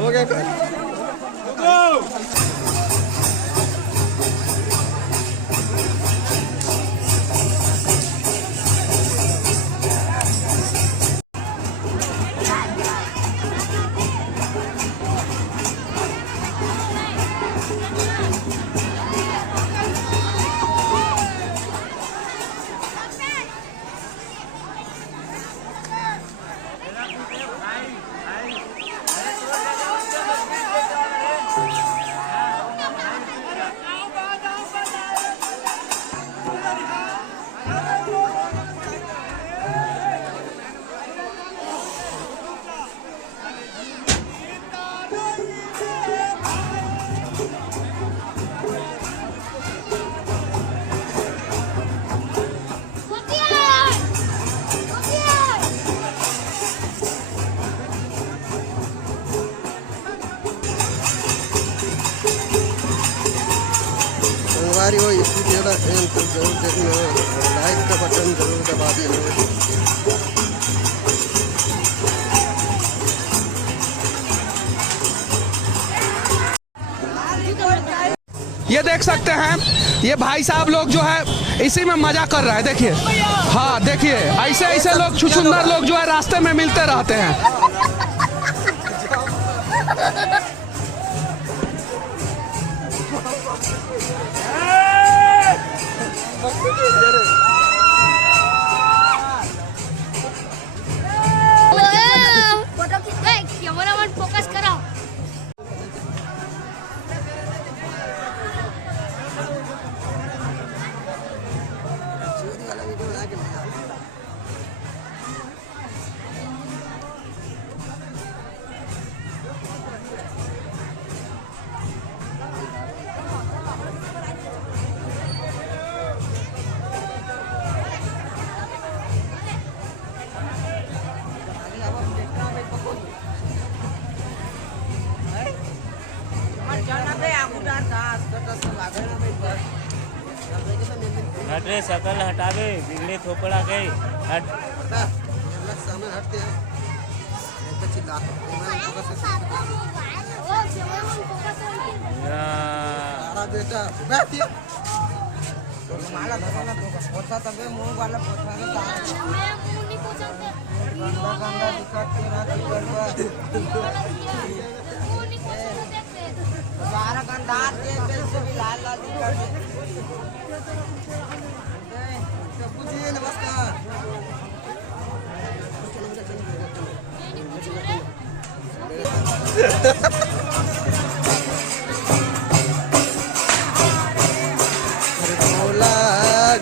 हो गया कर हमारी वो इस वीडियो का लाइक का बटन जरूर दबा देना। ये देख सकते हैं, ये भाई साहब लोग जो है इसी में मजा कर रहे हैं। देखिए, हाँ देखिए, ऐसे ऐसे लोग छुछुंदर लोग जो है रास्ते में मिलते रहते हैं। फोकस करो। हट रे, शकल हटावे, बिगड़े थोपड़ा गए हट। हटते हैं बेटा बैठिए माला धरना तो पोछा तबे मुंह वाला पोछा रे मैं मुंह नहीं पोछाते। गंदा गंदा दिखत के ना की करबा मुंह नहीं पोछते देखते। सारा गंदा के बेल से भी लाल लाल दिखत है। तो पूछिए नमस्कार। नहीं पूछ रहे। मौला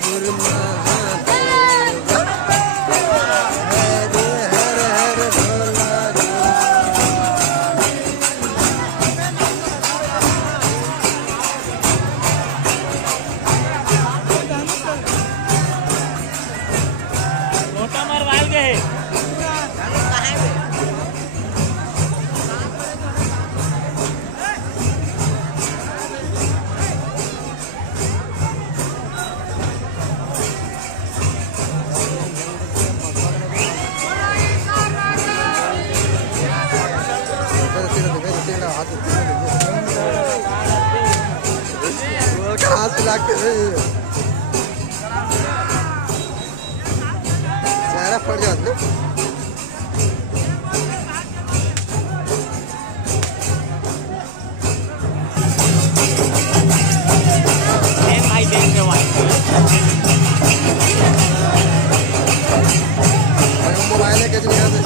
गुरमा छोटा मरवाल गए। कहाँ से लाके चेहरा पड़ जाता भाई देख के मोबाइल है कैसे यहाँ से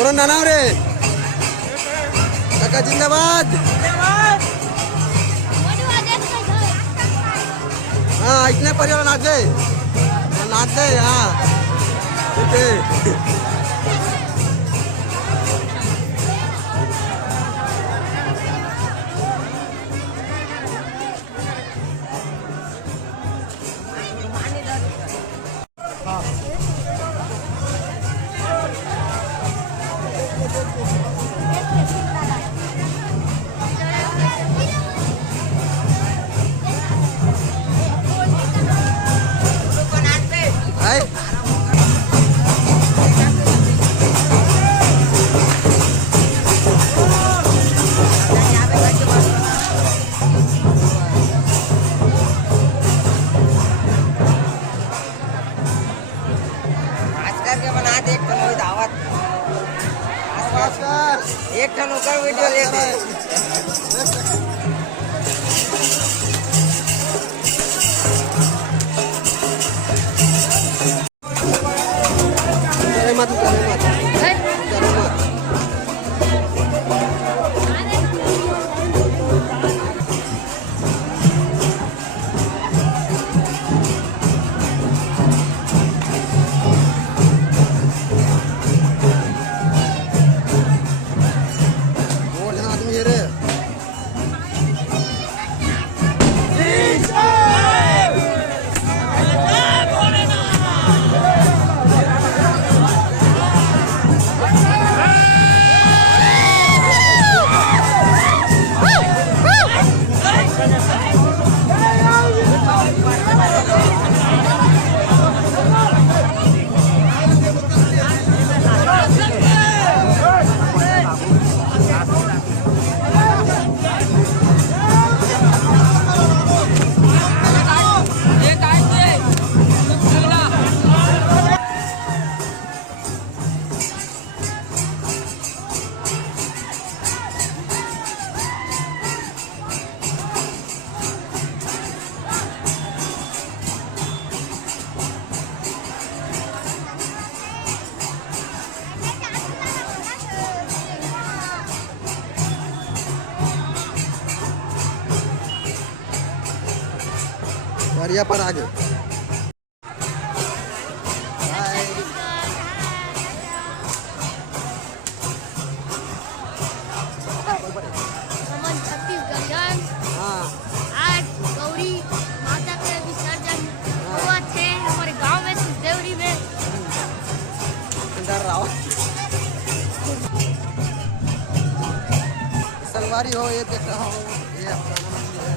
और नाना रे काका जिंदाबाद। हाँ इतने परिवार नाच दे हाँ ठीक है। Hey. करके बना दे एक ठन दावत एक ठन ओकर वीडियो ले दे। चले मत दरिया पर आ गए। नमन छत्तीसगढ़ हाँ आज गौरी माता के विसर्जन हुआ थे हमारे गांव में देवरी में। डर रहा हो सलवारी हो, ये देख रहा हूँ, ये पुराना मंदिर है।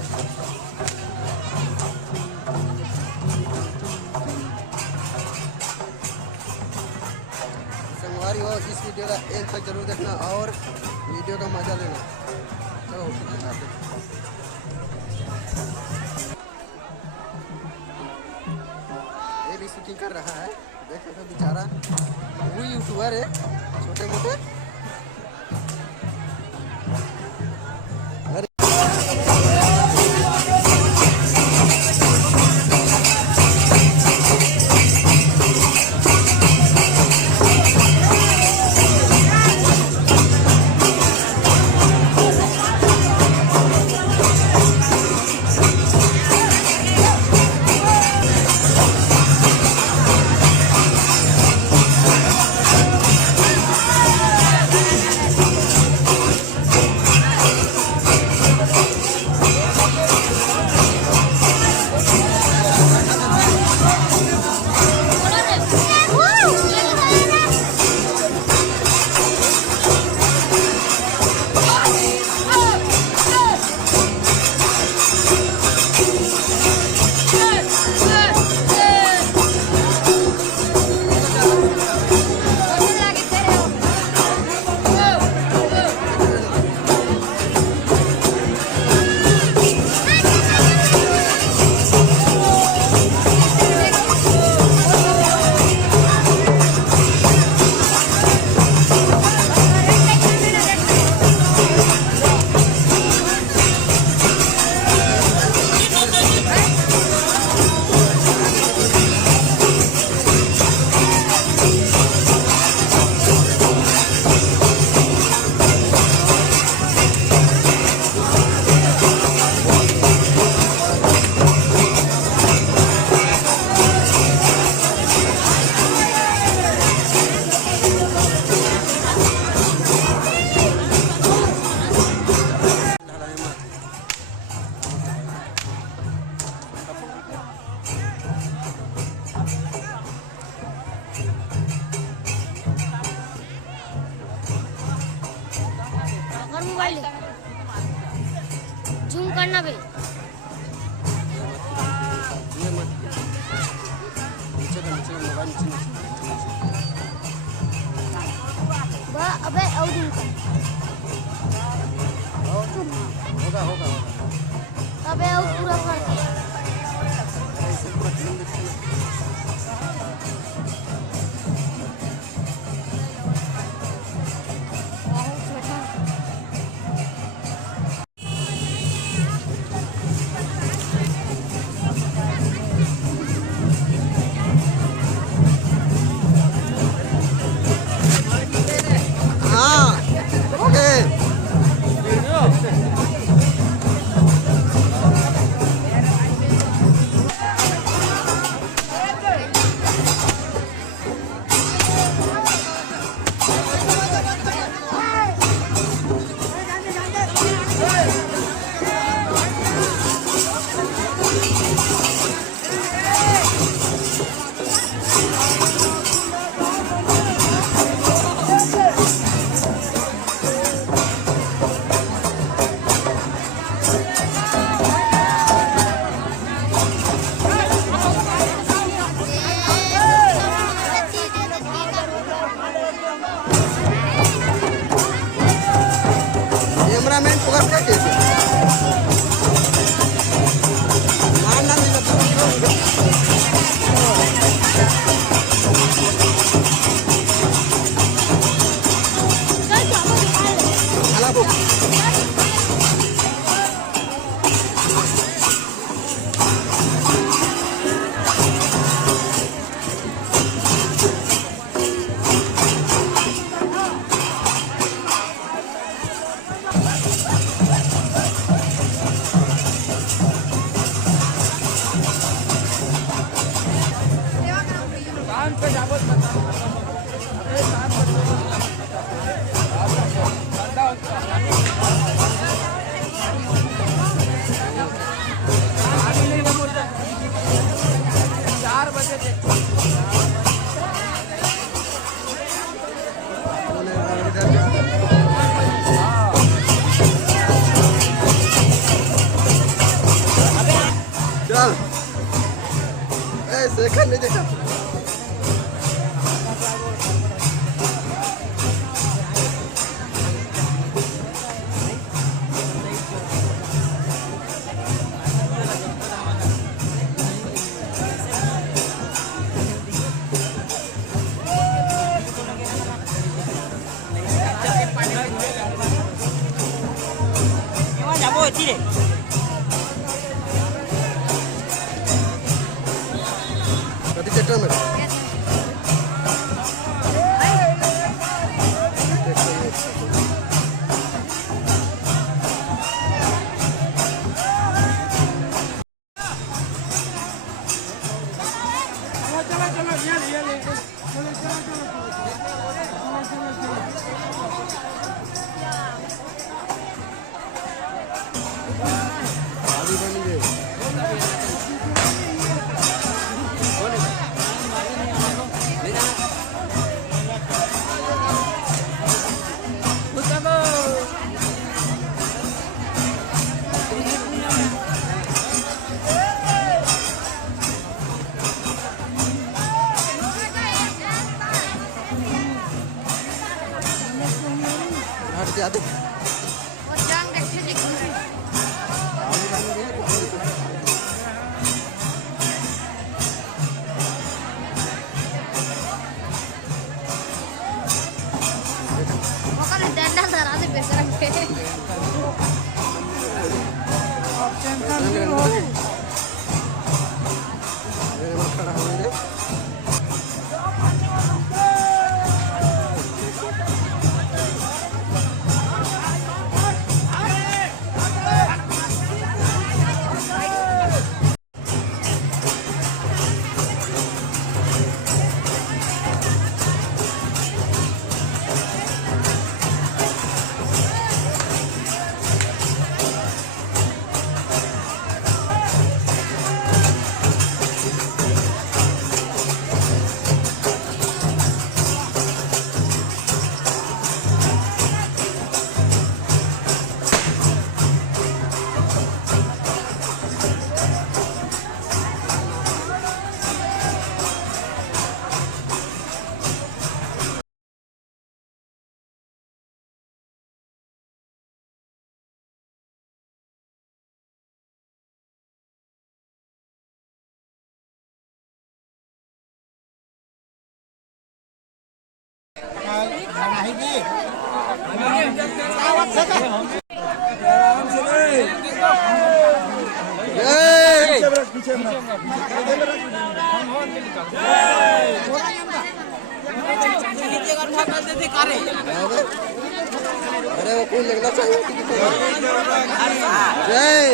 संगवारी हो, इस वीडियो का एंड तक जरूर देखना और वीडियो का मजा लेना। चलो दिखाते हैं। ये भी शूटिंग कर रहा है, देख सकते हो बेचारा, वो यूट्यूबर है छोटे मोटे। और मोबाइल जूम करना बे। ये मत नीचे का मोबाइल नीचे अबे और जूम कर। होगा होगा अबे और पूरा कर। हाँ ओके। देखा नहीं देखा कधी थिएटर मध्ये आदि और जान देखते जी ఒకరు దండాలు తరాది పెసరంటే अरे वो कोई लगना चाहिए जय